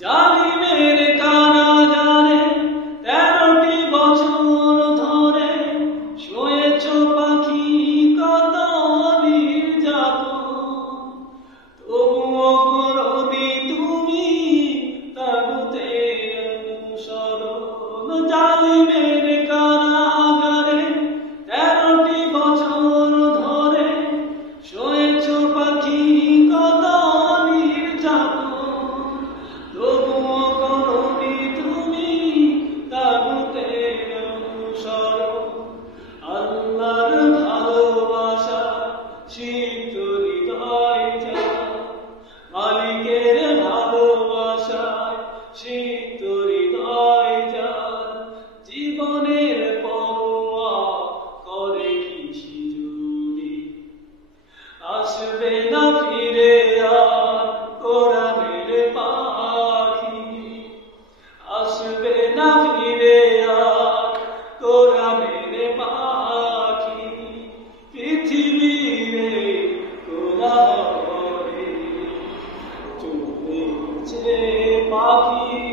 জালিমের কারাগারে 13টি বছর ধরে শুয়েছ পাখি কত নির্যাতন, তবুও করোনি তুমি তাগুতের অনুসরণ। জালিমের কারাগারে 13টি বছর ধরে শুয়েছ পাখি কত নির্যাতন, তবুও করোনি তুমি তাগুতের অনুসরণ। আল্লাহর ভালোবাসা সিক্ত হৃদয় চায়, মালিকের ভালোবাসায় সিক্ত হৃদয় চায়, জীবনের পরোয়া করে কৃষি যদি আসবে না ফিরে আর কোরআনের পাখি, আসবে না ফিরে আর কোরআনের পাখি, পৃথিবীরে কোলাহলে চলেছে পাখি।